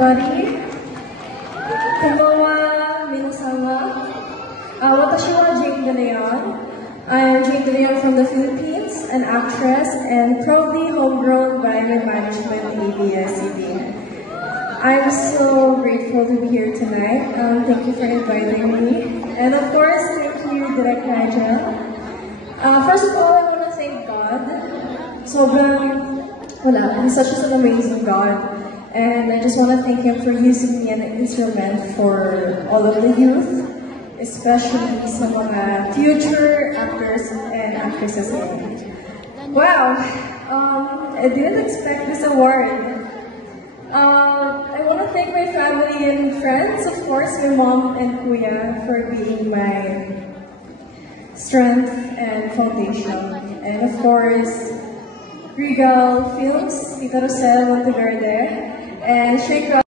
everybody. Konnichiwa, minasan wa. Watashi wa Jane De Leon. I am Jane De Leon from the Philippines, an actress and proudly homegrown by your management ABS-CBN. I'm so grateful to be here tonight. Thank you for inviting me. And of course, thank you, Direk Nigel. First of all, I want to thank God. He's such an amazing God. And I just want to thank Him for using me as an instrument for all of the youth, especially sa mga future actors and actresses. Wow! I didn't expect this award. I want to thank my family and friends, of course, my mom and kuya, for being my strength and foundation. And of course, Regal Films, Tita Rosel Monteverde, and Shake